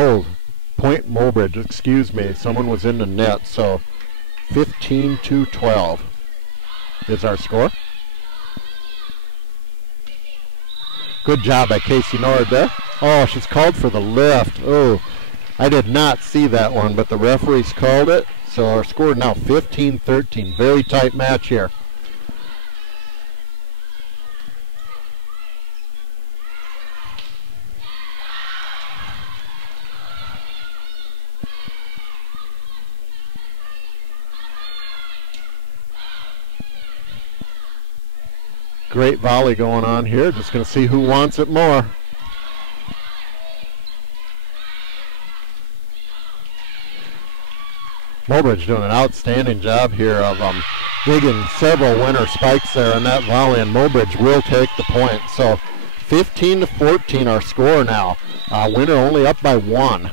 Oh, point Mobridge, excuse me. Someone was in the net, so 15-12 is our score. Good job by Casey Nord there. Oh, she's called for the lift. Oh, I did not see that one, but the referees called it. So our score now 15-13. Very tight match here. Great volley going on here. Just going to see who wants it more. Mobridge doing an outstanding job here of digging several winner spikes there in that volley, and Mobridge will take the point. So 15-14 our score now. Winner only up by 1.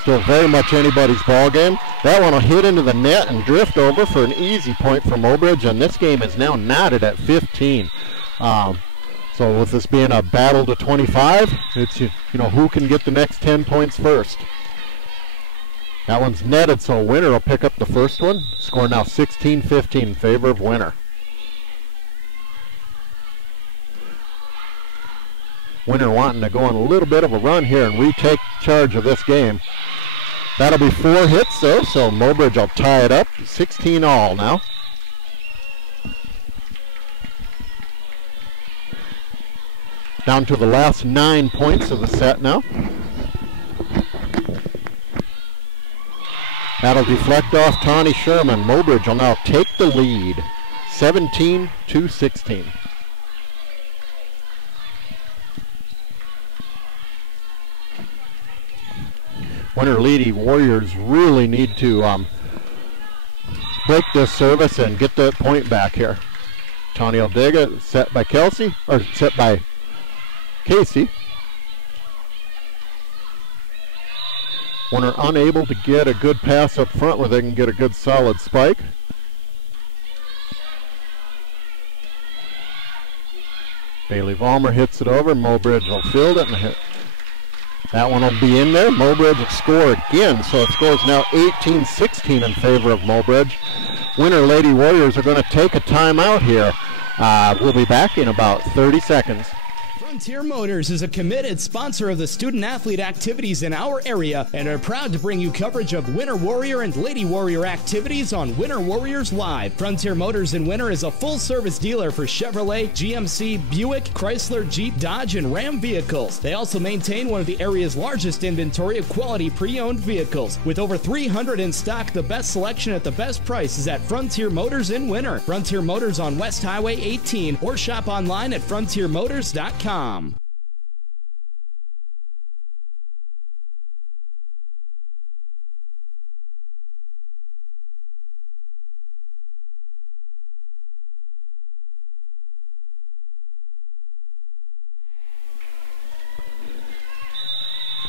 Still very much anybody's ball game. That one will hit into the net and drift over for an easy point for Mobridge, and this game is now knotted at 15. So with this being a battle to 25, it's who can get the next 10 points first. That one's netted, so Winner will pick up the first one. Score now 16-15 in favor of Winner. Winner wanting to go on a little bit of a run here and retake charge of this game. That'll be 4 hits though, so Mobridge will tie it up. 16 all now. Down to the last 9 points of the set now. That'll deflect off Tawny Sherman. Mobridge will now take the lead. 17-16. Winter Lady Warriors really need to break this service and get the point back here. Tawny will dig it, set by Kelsey, or set by Casey. Winter unable to get a good pass up front where they can get a good solid spike. Bailey Vollmer hits it over. Mobridge will field it and hit. That one will be in there. Mobridge will score again, so it scores now 18-16 in favor of Mobridge. Winter Lady Warriors are going to take a timeout here. We'll be back in about 30 seconds. Frontier Motors is a committed sponsor of the student-athlete activities in our area and are proud to bring you coverage of Winter Warrior and Lady Warrior activities on Winter Warriors Live. Frontier Motors in Winter is a full-service dealer for Chevrolet, GMC, Buick, Chrysler, Jeep, Dodge, and Ram vehicles. They also maintain one of the area's largest inventory of quality pre-owned vehicles. With over 300 in stock, the best selection at the best price is at Frontier Motors in Winter. Frontier Motors on West Highway 18 or shop online at frontiermotors.com.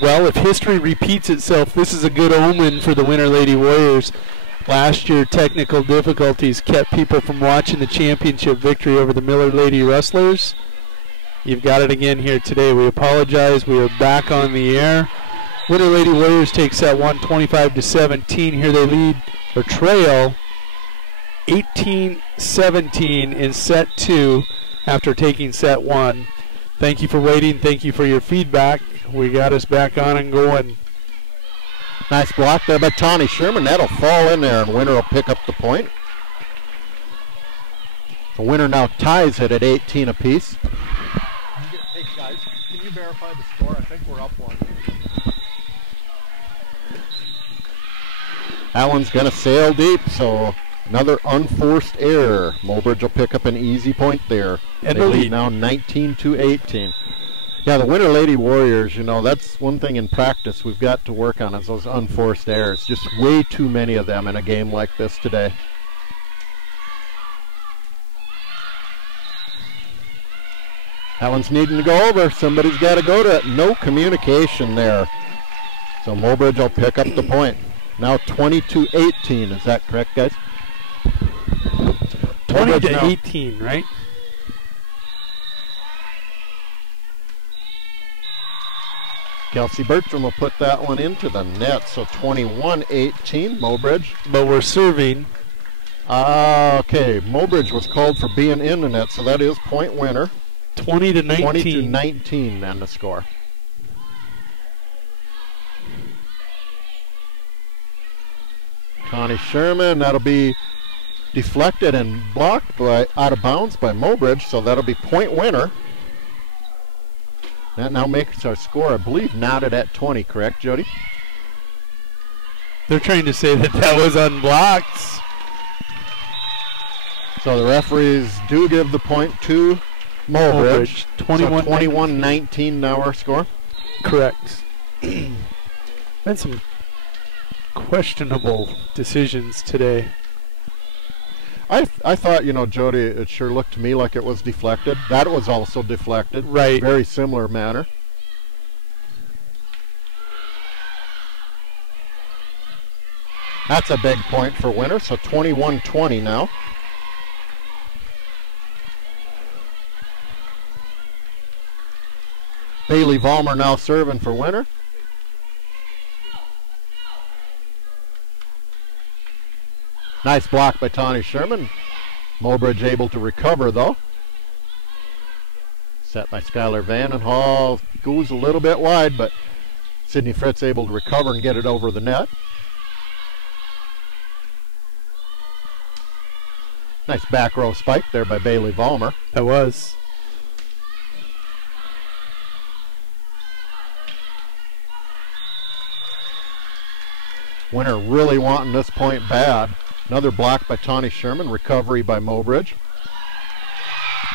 Well, if history repeats itself, this is a good omen for the Winter Lady Warriors. Last year, technical difficulties kept people from watching the championship victory over the Miller Lady Rustlers. You've got it again here today. We apologize. We are back on the air. Winter Lady Warriors take set 1, 25-17. Here they lead or trail 18-17 in set 2 after taking set 1. Thank you for waiting. Thank you for your feedback. We got us back on and going. Nice block there by Tawny Sherman. That'll fall in there, and Winter will pick up the point. The Winter now ties it at 18 apiece. Hey guys, can you verify the score? I think we're up 1. That one's going to sail deep, so another unforced error. Mobridge will pick up an easy point there. And they lead now 19-18. Yeah, the Winter Lady Warriors, that's one thing in practice we've got to work on is those unforced errors. Just way too many of them in a game like this today. That one's needing to go over. Somebody's got to go to it. No communication there. So Mobridge will pick up the point. Now 20-18. Is that correct, guys? 20-18, right? Kelsey Bertram will put that one into the net, so 21-18, Mobridge. But we're serving. Okay, Mobridge was called for being in the net, so that is point winner. 20-19. 20-19 then the score. Connie Sherman, that'll be deflected and blocked by out of bounds by Mobridge, so that'll be point winner. That now makes our score, I believe, knotted at 20, correct, Jody? They're trying to say that that was unblocked. So the referees do give the point to Mobridge. 21-19 now our score. Correct. Been some questionable decisions today. I thought, you know, Jody, it sure looked to me like it was deflected. That was also deflected. Right. Very similar manner. That's a big point for winner, so 21-20 now. Bailey Vollmer now serving for winner. Nice block by Tawny Sherman. Mobridge able to recover though. Set by Skylar Vandenhall. Goes a little bit wide, but Sydney Fritz able to recover and get it over the net. Nice back row spike there by Bailey Vollmer. That was. Winner really wanting this point bad. Another block by Tawny Sherman. Recovery by Mobridge.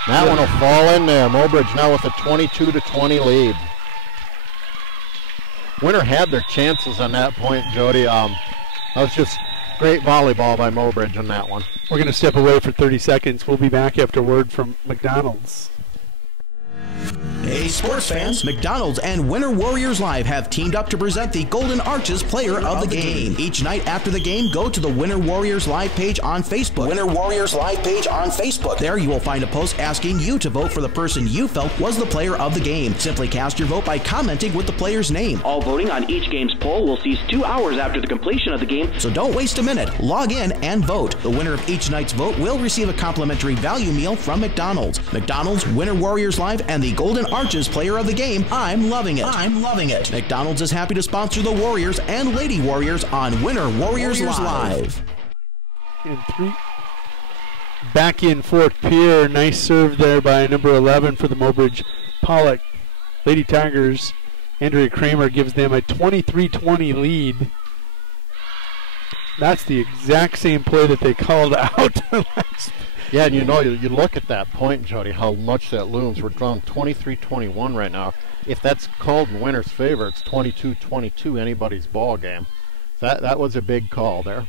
That one will fall in there. Mobridge now with a 22-20 lead. Winner had their chances on that point, Jody. That was just great volleyball by Mobridge on that one. We're going to step away for 30 seconds. We'll be back after word from McDonald's. Hey sports fans, McDonald's and Winter Warriors Live have teamed up to present the Golden Arches Player of the Game. Each night after the game, go to the Winter Warriors Live page on Facebook. Winter Warriors Live page on Facebook. There you will find a post asking you to vote for the person you felt was the player of the game. Simply cast your vote by commenting with the player's name. All voting on each game's poll will cease 2 hours after the completion of the game, so don't waste a minute. Log in and vote. The winner of each night's vote will receive a complimentary value meal from McDonald's. McDonald's, Winter Warriors Live, and the Golden Arches Player of the Game. I'm loving it. I'm loving it. McDonald's is happy to sponsor the Warriors and Lady Warriors on Winter Warriors Live. In three. Back in fourth Pierre. Nice serve there by number 11 for the Mobridge-Pollock Lady Tigers. Andrea Kramer gives them a 23-20 lead. That's the exact same play that they called out last. Yeah, and you know, you look at that point, Jody, how much that looms. We're drawn 23-21 right now. If that's called in winner's favor, it's 22-22, anybody's ball game. That was a big call there.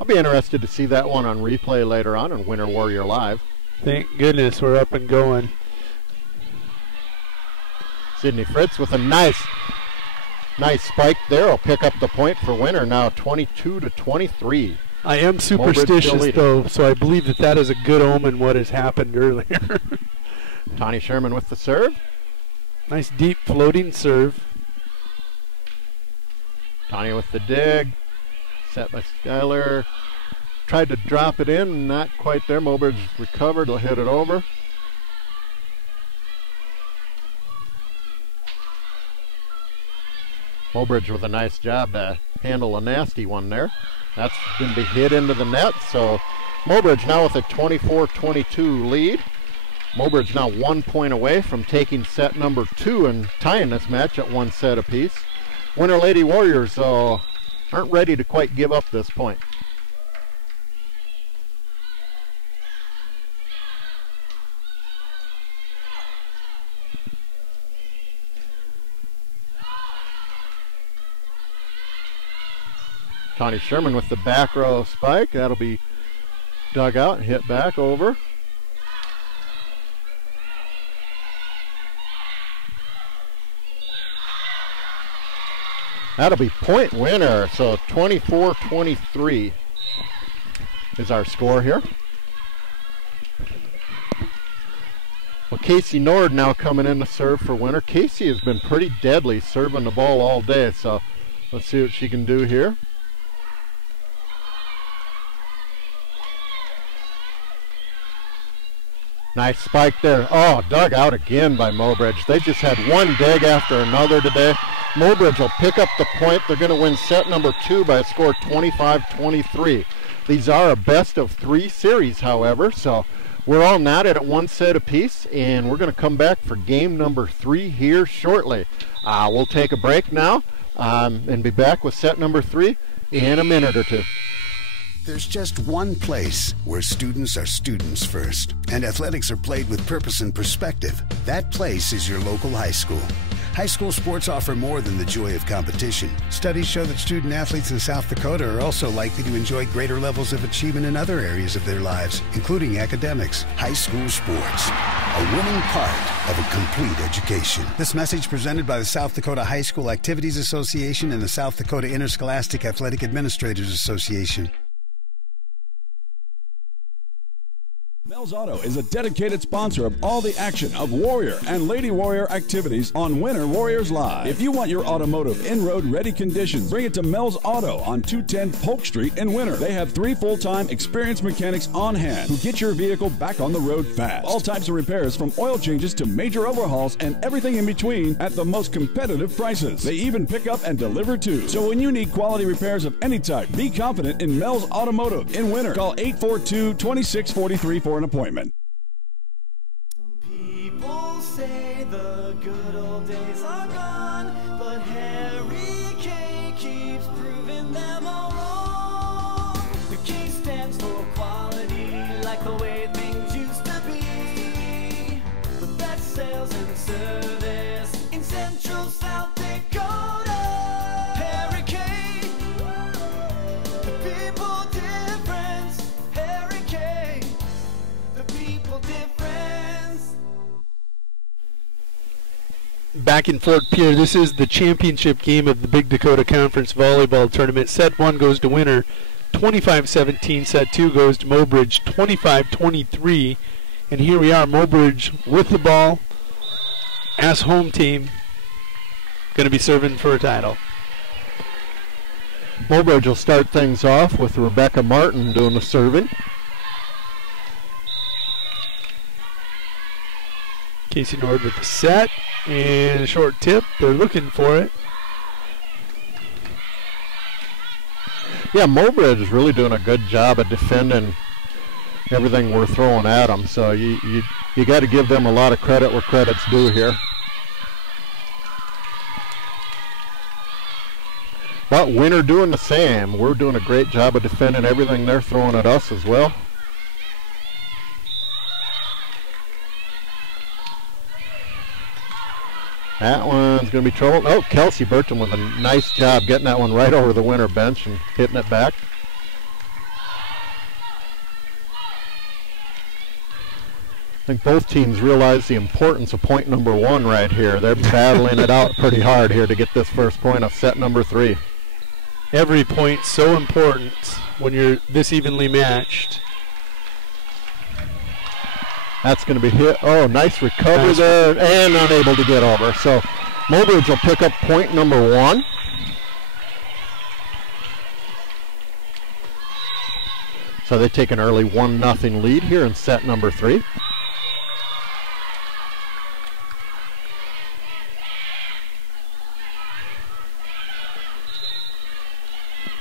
I'll be interested to see that one on replay later on Winter Warrior Live. Thank goodness we're up and going. Sydney Fritz with a nice spike there. Will pick up the point for winner now, 22-23. I am superstitious, though, so I believe that that is a good omen what has happened earlier. Tawny Sherman with the serve. Nice deep floating serve. Tawny with the dig. Set by Skylar. Tried to drop it in, not quite there. Mobridge recovered, will hit it over. Mobridge with a nice job to handle a nasty one there. That's going to be hit into the net, so Mobridge now with a 24-22 lead. Mobridge now 1 point away from taking set number 2 and tying this match at 1 set apiece. Winter Lady Warriors aren't ready to quite give up this point. Tawny Sherman with the back row spike. That'll be dug out and hit back over. That'll be point winner. So 24-23 is our score here. Well, Casey Nord now coming in to serve for Winter. Casey has been pretty deadly serving the ball all day, so let's see what she can do here. Nice spike there. Oh, dug out again by Mobridge. They just had one dig after another today. Mobridge will pick up the point. They're going to win set number 2 by a score 25-23. These are a best of 3 series, however, so we're all knotted at 1 set apiece, and we're going to come back for game number 3 here shortly. We'll take a break now and be back with set number 3 in a minute or two. There's just one place where students are students first, and athletics are played with purpose and perspective. That place is your local high school. High school sports offer more than the joy of competition. Studies show that student athletes in South Dakota are also likely to enjoy greater levels of achievement in other areas of their lives, including academics. High school sports, a winning part of a complete education. This message presented by the South Dakota High School Activities Association and the South Dakota Interscholastic Athletic Administrators Association. Mel's Auto is a dedicated sponsor of all the action of Warrior and Lady Warrior activities on Winter Warriors Live. If you want your automotive in-road ready conditions, bring it to Mel's Auto on 210 Polk Street in Winter. They have 3 full-time experienced mechanics on hand who get your vehicle back on the road fast. All types of repairs from oil changes to major overhauls and everything in between at the most competitive prices. They even pick up and deliver too. So when you need quality repairs of any type, be confident in Mel's Automotive in Winter. Call 842-2643 for an appointment. People say the good old days are gone, but Harry K keeps proving them all wrong. The K stands for quality, like the way things used to be. The best sales and service in Central South Dakota. Harry K, the people difference. Harry K, the people difference. Back in Fort Pierre, this is the championship game of the Big Dakota Conference Volleyball Tournament. Set 1 goes to Winter, 25-17. Set 2 goes to Mobridge, 25-23. And here we are, Mobridge with the ball as home team, going to be serving for a title. Mobridge will start things off with Rebecca Martin doing the serving. Casey Nord with the set and a short tip. They're looking for it. Yeah, Mobridge is really doing a good job of defending everything we're throwing at them. So you got to give them a lot of credit where credit's due here. But Winter doing the same. We're doing a great job of defending everything they're throwing at us as well. That one's going to be trouble. Oh, Kelsey Burton with a nice job getting that one right over the Winter bench and hitting it back. I think both teams realize the importance of point number 1 right here. They're battling it out pretty hard here to get this first point of set number 3. Every point so important when you're this evenly matched. That's going to be hit. Oh, nice recovery there, and unable to get over. So Mobridge will pick up point number 1. So they take an early 1-0 lead here in set number 3.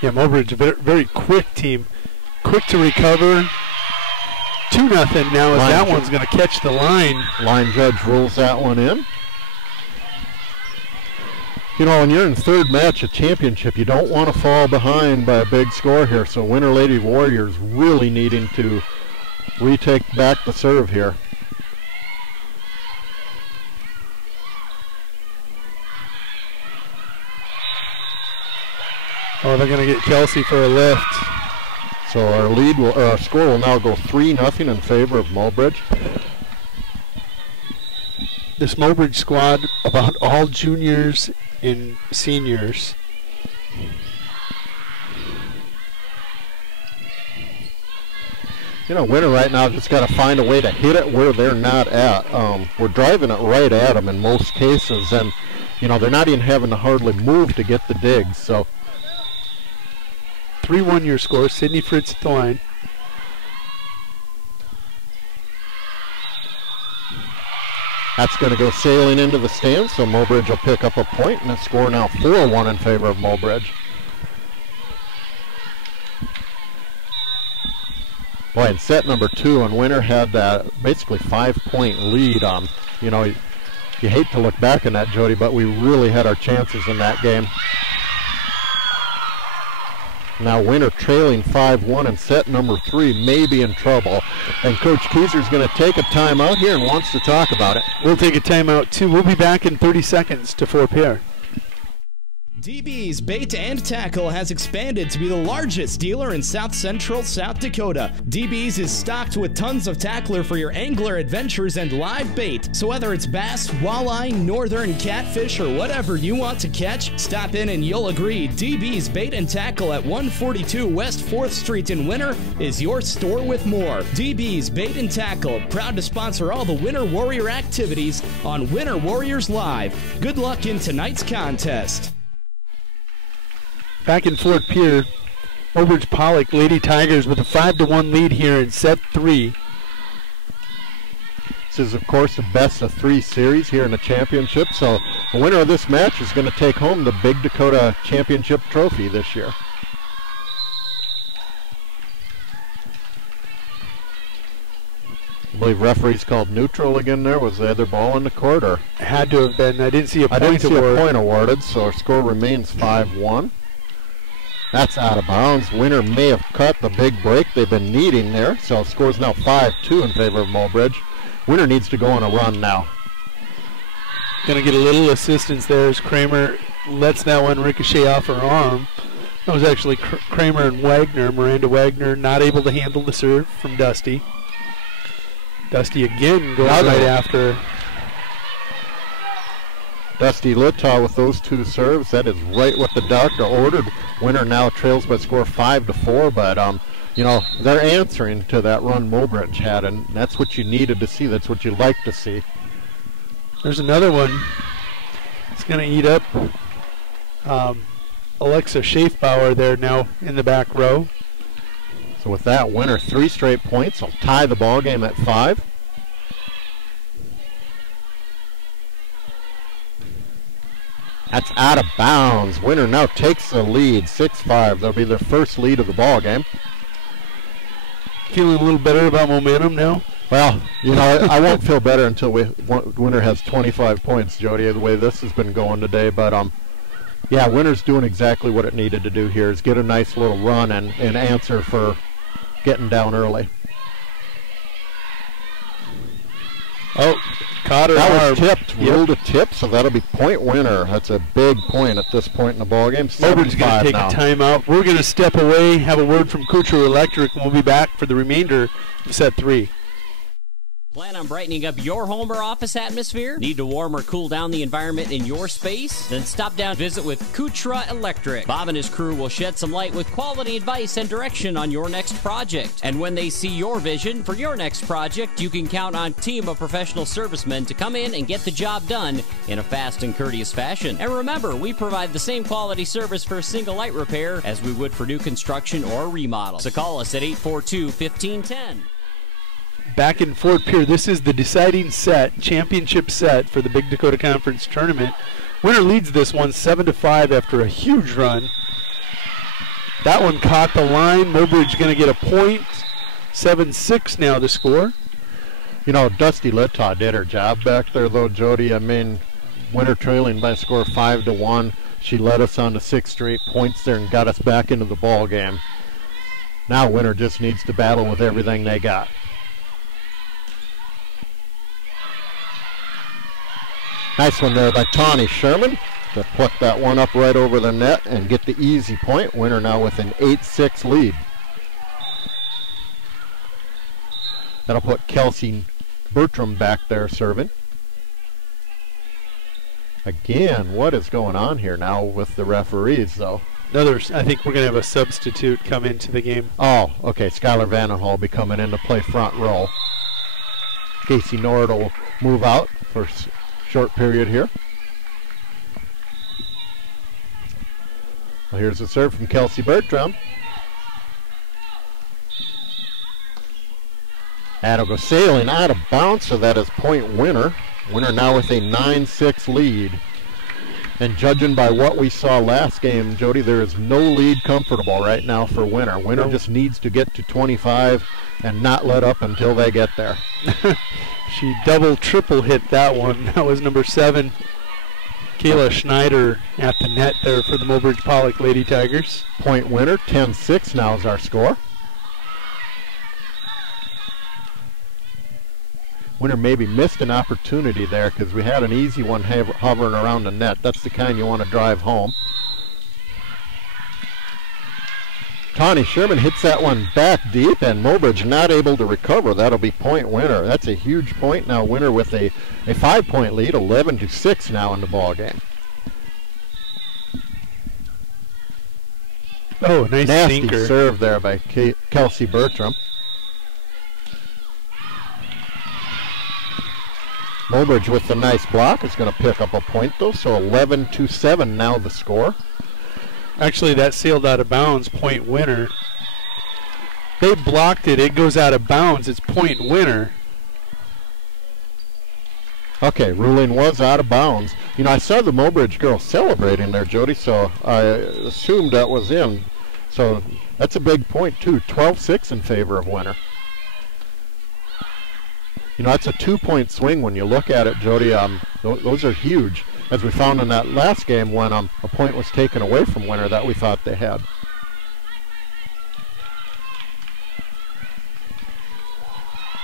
Yeah, Mobridge, a very quick team. Quick to recover. 2-0 now as that one's going to catch the line. Line judge rules that one in. You know, when you're in third match of championship, you don't want to fall behind by a big score here. So Winter Lady Warriors really needing to retake back the serve here. Oh, they're going to get Kelsey for a lift. So our score will now go 3-0 in favor of Mobridge. This Mobridge squad, about all juniors and seniors. You know, Winter right now just got to find a way to hit it where they're not at. We're driving it right at them in most cases, and, you know, they're not even having to hardly move to get the digs. So 3-1 your score. Sydney Fritz at the line. That's going to go sailing into the stands, so Mobridge will pick up a point, and the score now 4-1 in favor of Mobridge. Boy, in set number 2, and Winter had that basically 5-point lead. You know, you hate to look back on that, Jody, but we really had our chances in that game. Now Winter trailing 5-1 in set number 3 may be in trouble. And Coach Kucera's going to take a timeout here and wants to talk about it. We'll take a timeout too. We'll be back in 30 seconds to 4 pair. DB's Bait and Tackle has expanded to be the largest dealer in South Central South Dakota. DB's is stocked with tons of tackler for your angler adventures and live bait. So whether it's bass, walleye, northern catfish, or whatever you want to catch, stop in and you'll agree DB's Bait and Tackle at 142 West 4th Street in Winter is your store with more. DB's Bait and Tackle, proud to sponsor all the Winter Warrior activities on Winter Warriors Live. Good luck in tonight's contest. Back in Fort Pierre, Mobridge-Pollock Lady Tigers with a 5-1 lead here in set 3. This is, of course, the best of 3 series here in the championship, so the winner of this match is going to take home the Big Dakota Championship trophy this year. I believe referees called neutral again there. Was the other ball in the court? Or? It had to have been. I didn't see a point awarded, so our score remains 5-1. That's out of bounds. Winter may have cut the big break they've been needing there, so the score's now 5-2 in favor of Mobridge. Winter needs to go on a run now. Going to get a little assistance there as Kramer lets that one ricochet off her arm. That was actually Kramer and Wagner. Miranda Wagner not able to handle the serve from Dusty. Dusty again goes right after. Dusty Littaw with those 2 serves. That is right what the doctor ordered. Winter now trails by score 5-4, but you know, they're answering to that run Mobridge had, and that's what you needed to see. That's what you like to see. There's another one. It's going to eat up Alexa Schaefbauer there now in the back row. So with that, Winter 3 straight points. Will tie the ball game at 5. That's out of bounds. Winter now takes the lead, 6-5. That'll be their first lead of the ball game. Feeling a little better about momentum now? Well, you know, I won't feel better until Winter has 25 points, Jody, the way this has been going today. But, yeah, Winter's doing exactly what it needed to do here, is get a nice little run and answer for getting down early. Oh, caught her. That was tipped, ruled a tip, so that'll be point Winter. That's a big point at this point in the ball game. Mobridge's going to take a timeout. We're going to step away, have a word from Kucera Electric, and we'll be back for the remainder of set 3. Plan on brightening up your home or office atmosphere? Need to warm or cool down the environment in your space? Then stop down and visit with Kucera Electric. Bob and his crew will shed some light with quality advice and direction on your next project. And when they see your vision for your next project, you can count on a team of professional servicemen to come in and get the job done in a fast and courteous fashion. And remember, we provide the same quality service for single light repair as we would for new construction or remodel. So call us at 842-1510. Back in Fort Pierre, this is the deciding set, championship set for the Big Dakota Conference Tournament. Winter leads this one 7-5 after a huge run. That one caught the line. Mobridge going to get a point. 7-6 now the score. You know, Dusty Littaw did her job back there, though, Jody. I mean, Winter trailing by a score of 5-1. She led us on to 6 straight points there and got us back into the ball game. Now Winter just needs to battle with everything they got. Nice one there by Tawny Sherman to put that one up right over the net and get the easy point. Winter now with an 8-6 lead. That'll put Kelsey Bertram back there serving. Again, what is going on here now with the referees, though? I think we're going to have a substitute come into the game. Oh, okay. Skylar Vandenhall will be coming in to play front row. Casey Nord will move out for a short period here. Well, here's a serve from Kelsey Bertram. That'll go sailing out of bounds, so that is point winner. Winner now with a 9-6 lead. And judging by what we saw last game, Jody, there is no lead comfortable right now for Winner. Winner just needs to get to 25 and not let up until they get there. She triple hit that one. That was number 7, Kayla Schneider at the net there for the Mobridge-Pollock Lady Tigers. Point Winner, 10-6 now is our score. Winner maybe missed an opportunity there because we had an easy one hovering around the net. That's the kind you want to drive home. Tawny Sherman hits that one back deep, and Mobridge not able to recover. That'll be point Winner. That's a huge point now. Winner with a 5-point lead, 11-6 now in the ball game. Oh, nice nasty sinker. Serve there by Kelsey Bertram. Mobridge with the nice block is going to pick up a point though, so 11-7 now the score. Actually, that sailed out of bounds, point Winner. They blocked it, it goes out of bounds, it's point Winner. Okay, ruling was out of bounds. You know, I saw the Mobridge girls celebrating there, Jody, so I assumed that was in. So that's a big point too, 12-6 in favor of Winner. You know, that's a 2-point swing when you look at it, Jody. Those are huge, as we found in that last game when a point was taken away from Winner that we thought they had.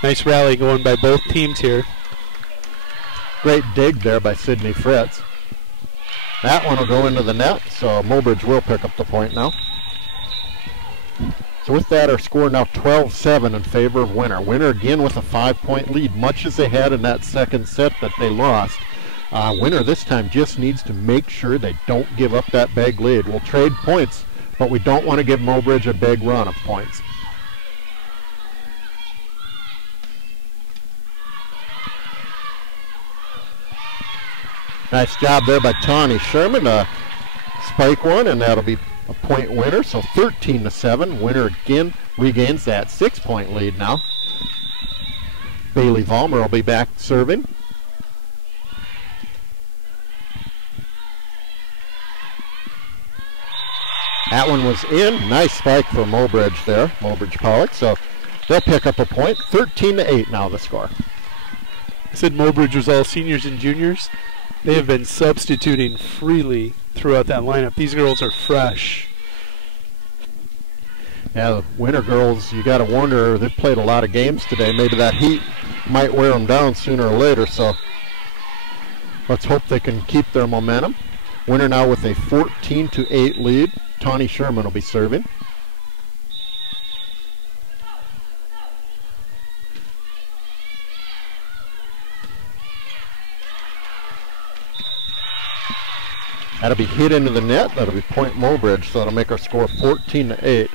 Nice rally going by both teams here. Great dig there by Sydney Fritz. That one will go into the net, so Mobridge will pick up the point now. So with that, our score now 12-7 in favor of Winner. Winner again with a 5-point lead, much as they had in that second set that they lost. Winner this time just needs to make sure they don't give up that big lead. We'll trade points, but we don't want to give Mobridge a big run of points. Nice job there by Tawny Sherman. Spike one, and that'll be a point Winner, so 13-7. Winner again regains that 6-point lead now. Bailey Vollmer will be back serving. That one was in. Nice spike for Mobridge there, Mobridge-Pollock. So they'll pick up a point. 13-8 now the score. I said Mobridge was all seniors and juniors. They have been substituting freely throughout that lineup. These girls are fresh. Yeah, the Winter girls, you got to wonder, they've played a lot of games today. Maybe that heat might wear them down sooner or later, so let's hope they can keep their momentum. Winter now with a 14-8 lead. Tawny Sherman will be serving. That'll be hit into the net. That'll be point Mobridge, so that'll make our score 14-8.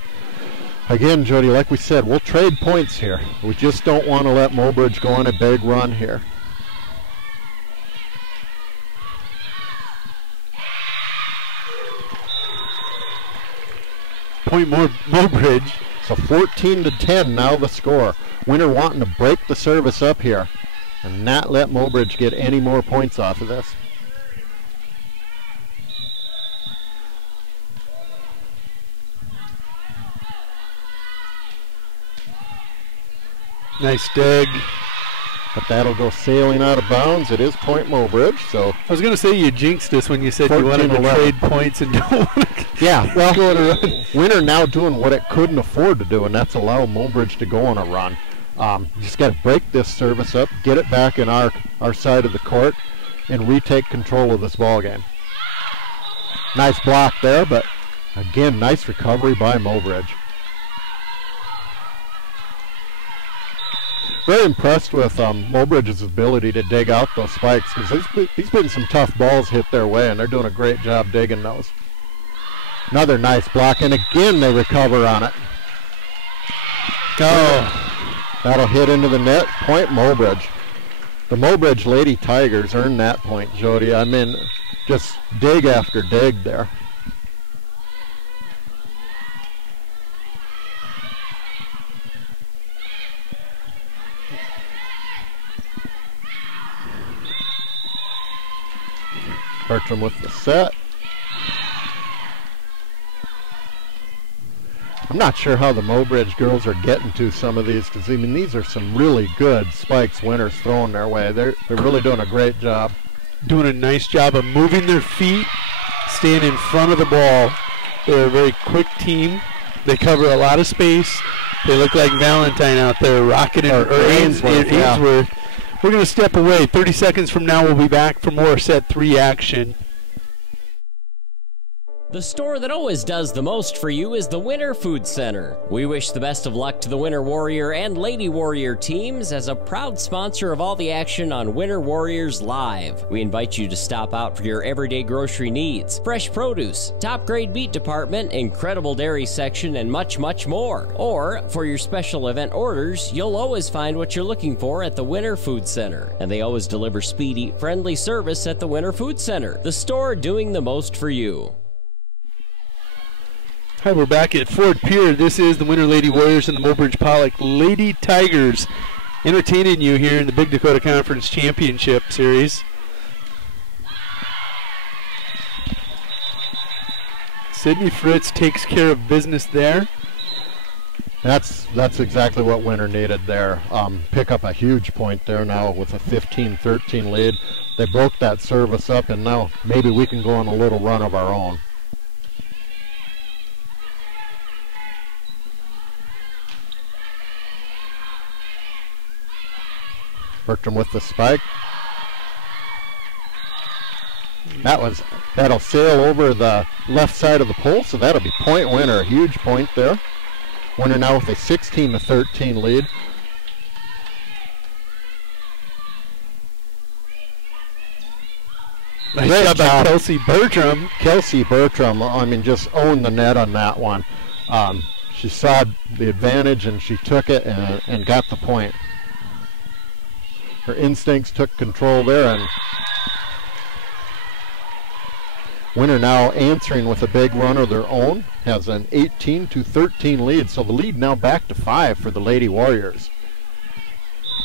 Again, Jody, like we said, we'll trade points here. We just don't want to let Mobridge go on a big run here. Point Mobridge. So 14-10 now the score. Winter wanting to break the service up here and not let Mobridge get any more points off of this. Nice dig. But that'll go sailing out of bounds. It is point Mobridge, so... I was going to say you jinxed us when you said you wanted to trade points and don't want to yeah, well, go on a run. Winter now doing what it couldn't afford to do, and that's allow Mobridge to go on a run. Just got to break this service up, get it back in our side of the court, and retake control of this ball game. Nice block there, but again, nice recovery by Mobridge. Very impressed with Mobridge's ability to dig out those spikes, because there's been some tough balls hit their way, and they're doing a great job digging those. Another nice block, and again they recover on it. Oh, that'll hit into the net. Point Mobridge. The Mobridge Lady Tigers earned that point, Jody. I mean, just dig after dig there. Bertram with the set. I'm not sure how the Mobridge girls are getting to some of these, because I mean these are some really good spikes winners thrown their way. They're really doing a great job. Doing a nice job of moving their feet, staying in front of the ball. They're a very quick team. They cover a lot of space. They look like Valentine out there rocking it, or Ainsworth. Yeah. We're going to step away. 30 seconds from now, we'll be back for more set 3 action. The store that always does the most for you is the Winter Food Center. We wish the best of luck to the Winter Warrior and Lady Warrior teams as a proud sponsor of all the action on Winter Warriors Live. We invite you to stop out for your everyday grocery needs, fresh produce, top grade meat department, incredible dairy section, and much, much more. Or for your special event orders, you'll always find what you're looking for at the Winter Food Center. And they always deliver speedy, friendly service at the Winter Food Center, the store doing the most for you. Hi, we're back at Ford Pier. This is the Winter Lady Warriors and the Mobridge-Pollock Lady Tigers entertaining you here in the Big Dakota Conference Championship Series. Sydney Fritz takes care of business there. That's exactly what Winter needed there. Pick up a huge point there now with a 15-13 lead. They broke that service up, and now maybe we can go on a little run of our own. Bertram with the spike. That'll sail over the left side of the pole, so that'll be point Winter. A huge point there. Winter now with a 16-13 lead. Nice job by Kelsey Bertram. Kelsey Bertram, I mean, just owned the net on that one. She saw the advantage and she took it and got the point. Her instincts took control there, and Winter now answering with a big run of their own, has an 18-13 lead, so the lead now back to 5 for the Lady Warriors.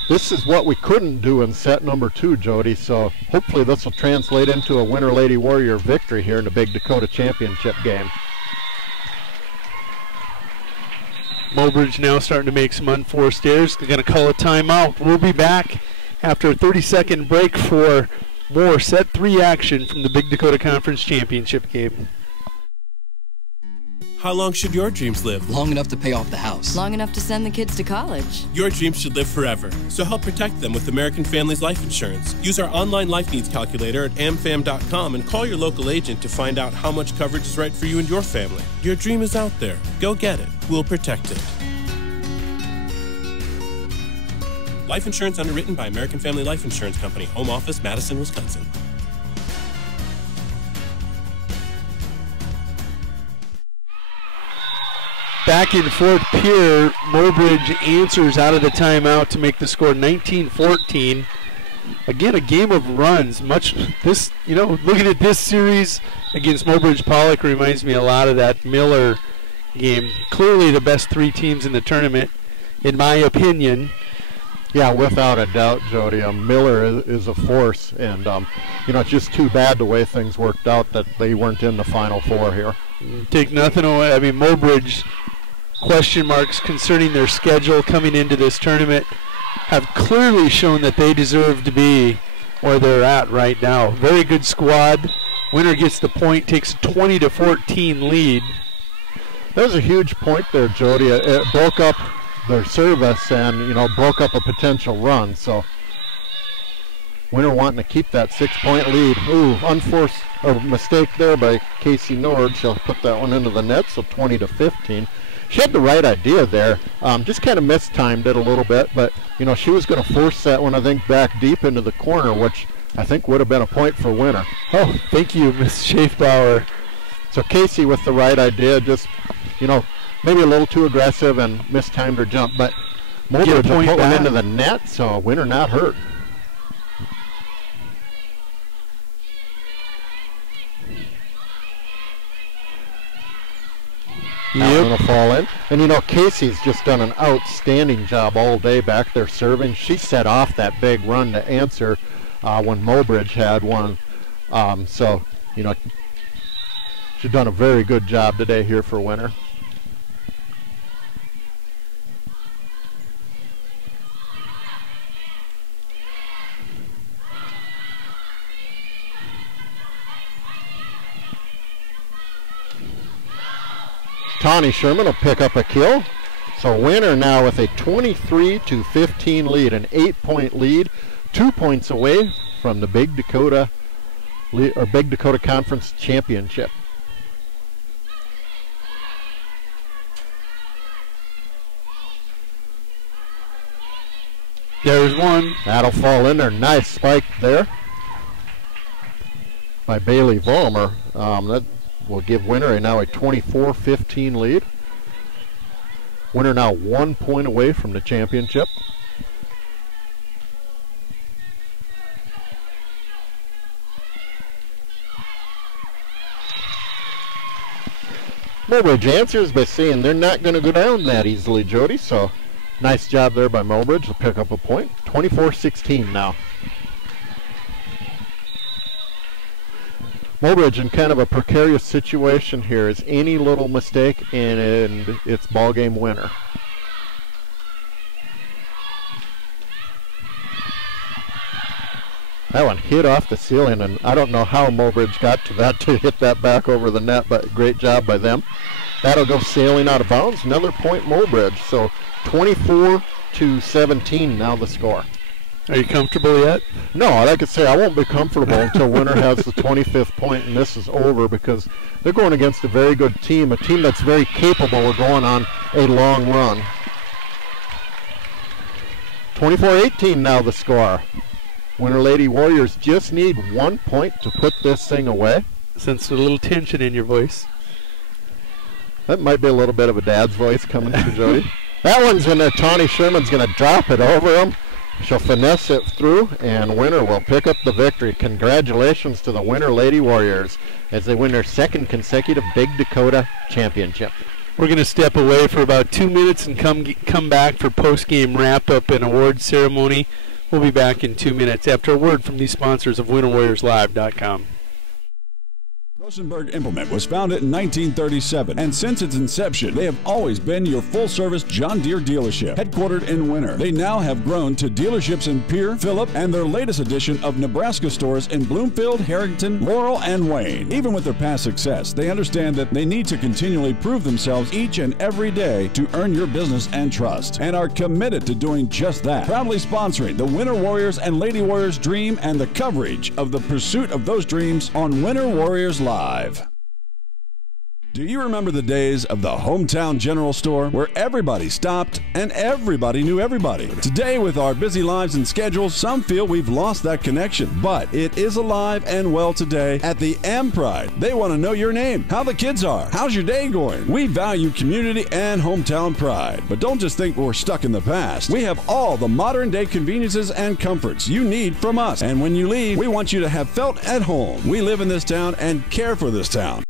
This is what we couldn't do in set number 2, Jody, so hopefully this will translate into a Winter Lady Warrior victory here in the Big Dakota Championship game. Mobridge now starting to make some unforced errors. They're going to call a timeout. We'll be back after a 30-second break for more set 3 action from the Big Dakota Conference Championship game. How long should your dreams live? Long enough to pay off the house. Long enough to send the kids to college. Your dreams should live forever. So help protect them with American Families Life Insurance. Use our online life needs calculator at amfam.com and call your local agent to find out how much coverage is right for you and your family. Your dream is out there. Go get it. We'll protect it. Life insurance underwritten by American Family Life Insurance Company. Home office, Madison, Wisconsin. Back in Fort Pier, Mobridge answers out of the timeout to make the score 19-14. Again, a game of runs. Looking at this series against Mobridge-Pollock reminds me a lot of that Miller game. Clearly the best 3 teams in the tournament, in my opinion. Yeah, without a doubt, Jody. Miller is a force, and it's just too bad the way things worked out that they weren't in the Final Four here. Take nothing away. I mean, Mobridge, question marks concerning their schedule coming into this tournament, have clearly shown that they deserve to be where they're at right now. Very good squad. Winner gets the point, takes a 20-14 lead. That was a huge point there, Jody. It broke up their service and broke up a potential run. So Winter wanting to keep that 6-point lead. Ooh, unforced mistake there by Casey Nord. She'll put that one into the net, so 20-15. She had the right idea there. Just kind of mistimed it a little bit, but she was going to force that one, I think, back deep into the corner, which I think would have been a point for Winter. Oh, thank you, Ms. Schaefbauer. So Casey with the right idea, just, you know, maybe a little too aggressive and mistimed her jump, but Mobridge will put one into the net, so winner not hurt. That one will fall in. And you know, Casey's just done an outstanding job all day back there serving. She set off that big run to answer when Mobridge had one. So, you know, she's done a very good job today here for winner. Tawny Sherman will pick up a kill. So winner now with a 23-15 lead, an 8-point lead, 2 points away from the Big Dakota Conference Championship. There's one. That'll fall in there. Nice spike there by Bailey Vollmer. That will give winner now a 24-15 lead. Winner now 1 point away from the championship. Mobridge answers by saying they're not going to go down that easily, Jody. So nice job there by Mobridge to pick up a point. 24-16 now. Mobridge in kind of a precarious situation here, is any little mistake and it's ball game winner. That one hit off the ceiling, and I don't know how Mobridge got to that to hit that back over the net, but great job by them. That'll go sailing out of bounds. Another point Mobridge. So 24-17 now the score. Are you comfortable yet? No, like I say, I won't be comfortable until winner has the 25th point and this is over, because they're going against a very good team, a team that's very capable of going on a long run. 24-18 now the score. Winner Lady Warriors just need 1 point to put this thing away. Sense a little tension in your voice. That might be a little bit of a dad's voice coming through, Jody. That one's in there. Tawny Sherman's going to drop it over him. She'll finesse it through, and winner will pick up the victory. Congratulations to the Winner Lady Warriors as they win their second consecutive Big Dakota Championship. We're going to step away for about 2 minutes and come back for post-game wrap-up and award ceremony. We'll be back in 2 minutes after a word from these sponsors of WinnerWarriorsLive.com. Grossenburg Implement was founded in 1937, and since its inception, they have always been your full-service John Deere dealership, headquartered in Winner. They now have grown to dealerships in Pierre, Phillip, and their latest addition of Nebraska stores in Bloomfield, Harrington, Laurel, and Wayne. Even with their past success, they understand that they need to continually prove themselves each and every day to earn your business and trust, and are committed to doing just that. Proudly sponsoring the Winter Warriors and Lady Warriors dream and the coverage of the pursuit of those dreams on Winter Warriors Live. Do you remember the days of the hometown general store where everybody stopped and everybody knew everybody? Today, with our busy lives and schedules, some feel we've lost that connection, but it is alive and well today at the Ampride. They want to know your name, how the kids are, how's your day going. We value community and hometown pride, but don't just think we're stuck in the past. We have all the modern day conveniences and comforts you need from us, and when you leave, we want you to have felt at home. We live in this town and care for this town.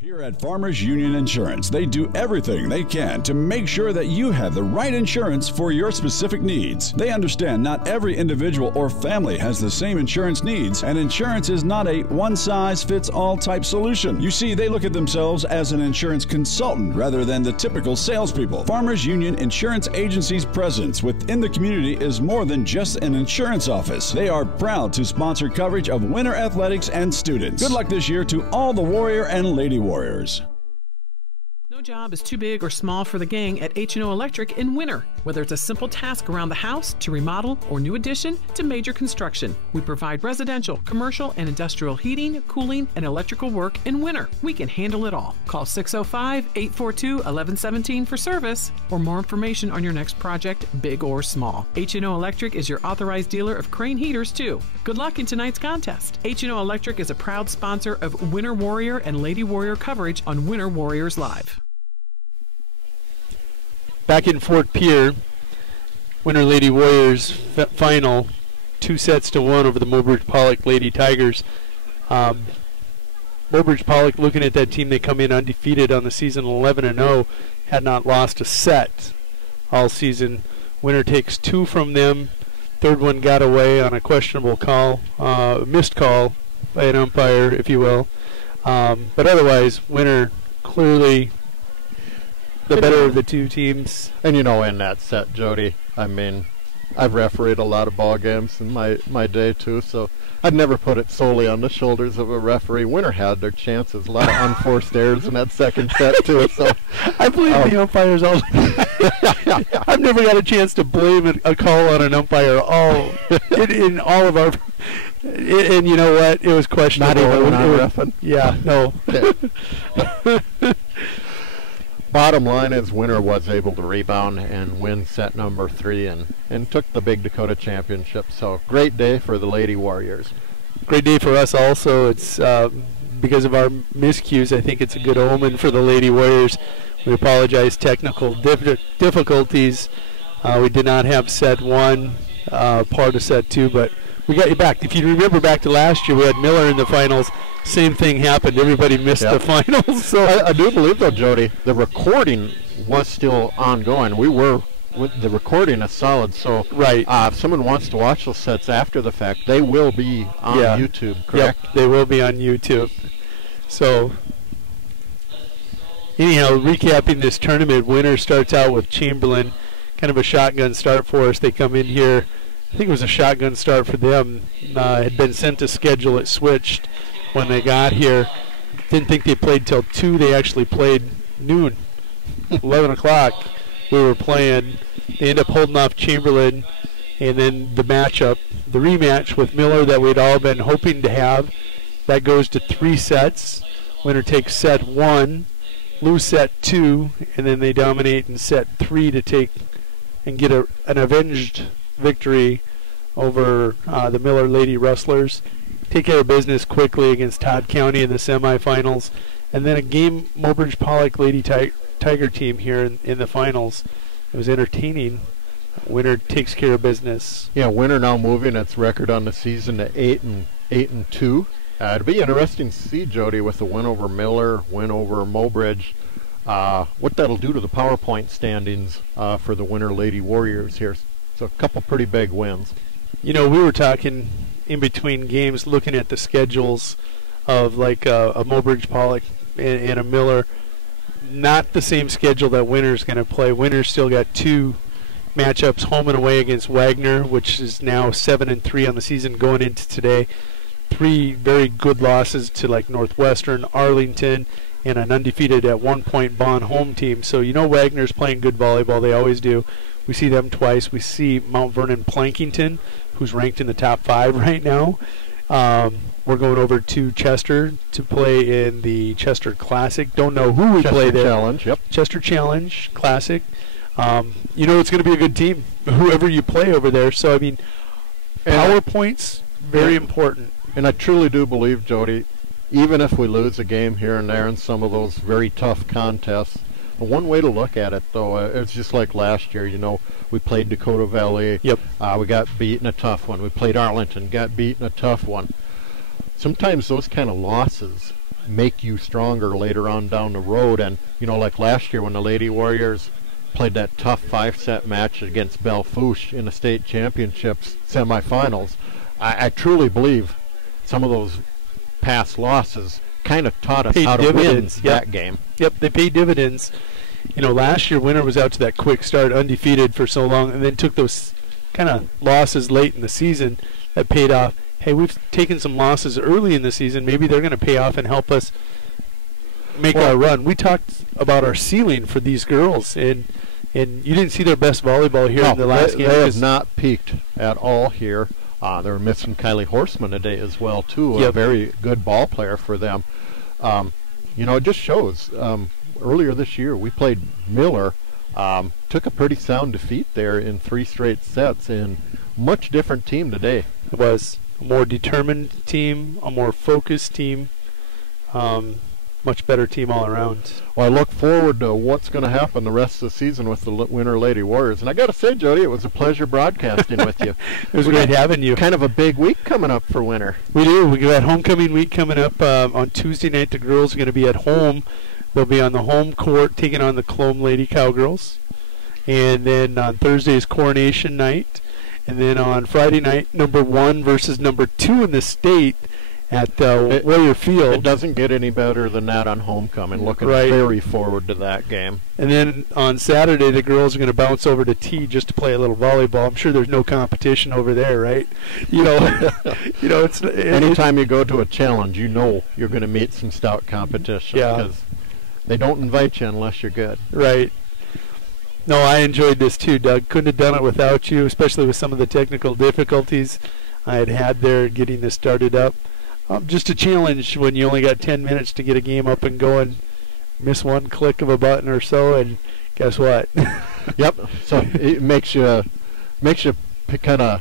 Here at Farmers Union Insurance, they do everything they can to make sure that you have the right insurance for your specific needs. They understand not every individual or family has the same insurance needs, and insurance is not a one-size-fits-all type solution. You see, they look at themselves as an insurance consultant rather than the typical salespeople. Farmers Union Insurance Agency's presence within the community is more than just an insurance office. They are proud to sponsor coverage of winter athletics and students. Good luck this year to all the Warrior and Lady Warriors. No job is too big or small for the gang at H&O Electric in winter. Whether it's a simple task around the house, to remodel, or new addition, to major construction, we provide residential, commercial, and industrial heating, cooling, and electrical work in winter. We can handle it all. Call 605-842-1117 for service or more information on your next project, big or small. H&O Electric is your authorized dealer of Crane heaters, too. Good luck in tonight's contest. H&O Electric is a proud sponsor of Winter Warrior and Lady Warrior coverage on Winter Warriors Live. Back in Fort Pierre, Winter Lady Warriors final, 2-1 over the Mobridge-Pollock Lady Tigers. Mobridge-Pollock, looking at that team, they come in undefeated on the season, 11-0, had not lost a set all season. Winter takes 2 from them. Third one got away on a questionable call, missed call by an umpire, if you will. But otherwise, Winter clearly the better of the two teams. And you know, in that set, Jody, I mean, I've refereed a lot of ball games in my day too, so I'd never put it solely on the shoulders of a referee. Winter had their chances, a lot of unforced errors in that second set too. So I blame the umpires all. I've never got a chance to blame a call on an umpire in all of our. And you know what? It was questionable. Not even when I'm reffing. Yeah, no. Bottom line is Winter was able to rebound and win set number 3 and took the Big Dakota Championship. So great day for the Lady Warriors. Great day for us also. It's because of our miscues, I think it's a good omen for the Lady Warriors. We apologize, technical difficulties. We did not have set 1, part of set 2, but we got you back. If you remember back to last year, we had Miller in the finals. Same thing happened. Everybody missed the finals. So I do believe, though, Jody, the recording was still ongoing. We were with the recording is solid. So if someone wants to watch those sets after the fact, they will be on YouTube, correct? Yep, they will be on YouTube. So anyhow, recapping this tournament, Winter starts out with Chamberlain, kind of a shotgun start for us. They come in here. I think it was a shotgun start for them. Had been sent to schedule. It switched when they got here. Didn't think they played till 2. They actually played noon, 11 o'clock. We were playing. They end up holding off Chamberlain, and then the matchup, the rematch with Miller that we'd all been hoping to have, that goes to 3 sets. Winter takes set 1, lose set 2, and then they dominate in set 3 to take and get an avenged victory over the Miller Lady Rustlers. Take care of business quickly against Todd County in the semifinals, and then a game Mobridge-Pollock Lady Tiger team here in the finals. It was entertaining. Winter takes care of business. Yeah, Winter now moving its record on the season to 8-2. It'll be interesting to see, Jody, with the win over Miller, win over Mobridge, what that'll do to the PowerPoint standings for the Winter Lady Warriors here. So a couple pretty big wins. You know, we were talking in between games, looking at the schedules of like a Mobridge-Pollock and a Miller. Not the same schedule that Winter's going to play. Winter's still got 2 matchups home and away against Wagner, which is now 7-3 on the season going into today. 3 very good losses to like Northwestern, Arlington, and an undefeated at 1 point Bond home team. So you know Wagner's playing good volleyball. They always do. We see them twice. We see Mount Vernon Plankington, who's ranked in the top 5 right now. We're going over to Chester to play in the Chester Classic. Don't know who we play there. Challenge, yep. Chester Challenge Classic. You know it's going to be a good team, whoever you play over there. So, I mean, PowerPoints, very important. And I truly do believe, Jody, even if we lose a game here and there in some of those very tough contests, one way to look at it, though, it's just like last year. You know, we played Dakota Valley. Yep. We got beaten a tough one. We played Arlington, got beaten a tough one. Sometimes those kind of losses make you stronger later on down the road. And, you know, like last year when the Lady Warriors played that tough 5-set match against Belfouche in the state championships semifinals, I truly believe some of those past losses kind of taught us how to win that game. Yep, they paid dividends. You know, last year Winter was out to that quick start, undefeated for so long, and then took those kind of losses late in the season that paid off. Hey, we've taken some losses early in the season. Maybe they're going to pay off and help us make our run. We talked about our ceiling for these girls, and you didn't see their best volleyball here in the last game. They have not peaked at all here. They were missing Kylie Horseman today as well, too. A very good ball player for them. You know, it just shows. Earlier this year, we played Miller, took a pretty sound defeat there in 3 straight sets, and much different team today. It was a more determined team, a more focused team, much better team all around. Well, I look forward to what's going to happen the rest of the season with the Winter Lady Warriors. And I got to say, Jody, it was a pleasure broadcasting with you. It was great having you. Kind of a big week coming up for winter. We do. We got homecoming week coming up on Tuesday night. The girls are going to be at home. They'll be on the home court taking on the Cologne Lady Cowgirls. And then on Thursday is coronation night. And then on Friday night, number 1 versus number 2 in the state at Warrior Field. It doesn't get any better than that on homecoming. Looking very forward to that game. And then on Saturday, the girls are going to bounce over to T just to play a little volleyball. I'm sure there's no competition over there, right? You know, it's anytime you go to a challenge, you know you're going to meet some stout competition. Yeah. Because they don't invite you unless you're good. Right. No, I enjoyed this too, Doug. Couldn't have done it without you, especially with some of the technical difficulties I had there getting this started up. Just a challenge when you only got 10 minutes to get a game up and going. Miss one click of a button or so, and guess what? Yep. So it makes you kind of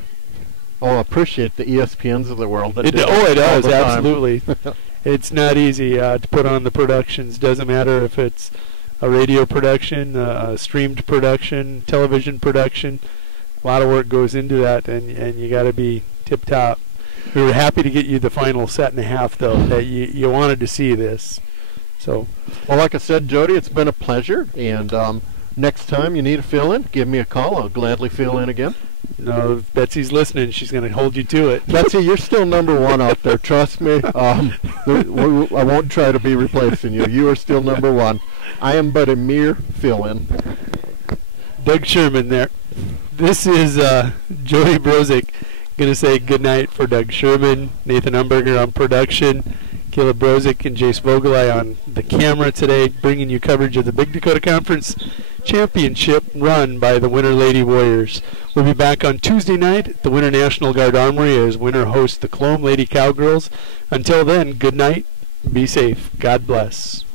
appreciate the ESPNs of the world. It does, absolutely. It's not easy to put on the productions. Doesn't matter if it's a radio production, a streamed production, television production. A lot of work goes into that, and you got to be tip top. We were happy to get you the final set and a half, though, that you wanted to see this. So, well, like I said, Jody, it's been a pleasure. And next time you need a fill-in, give me a call. I'll gladly fill in again. No, if Betsy's listening, she's going to hold you to it. Betsy, you're still number 1 out there. Trust me. I won't try to be replacing you. You are still number 1. I am but a mere fill-in. Doug Sherman there. This is Jody Brozick. Going to say goodnight for Doug Sherman, Nathan Umberger on production, Caleb Brozick and Jace Vogelai on the camera today, bringing you coverage of the Big Dakota Conference Championship run by the Winter Lady Warriors. We'll be back on Tuesday night at the Winter National Guard Armory as Winter hosts the Cologne Lady Cowgirls. Until then, good night, be safe, God bless.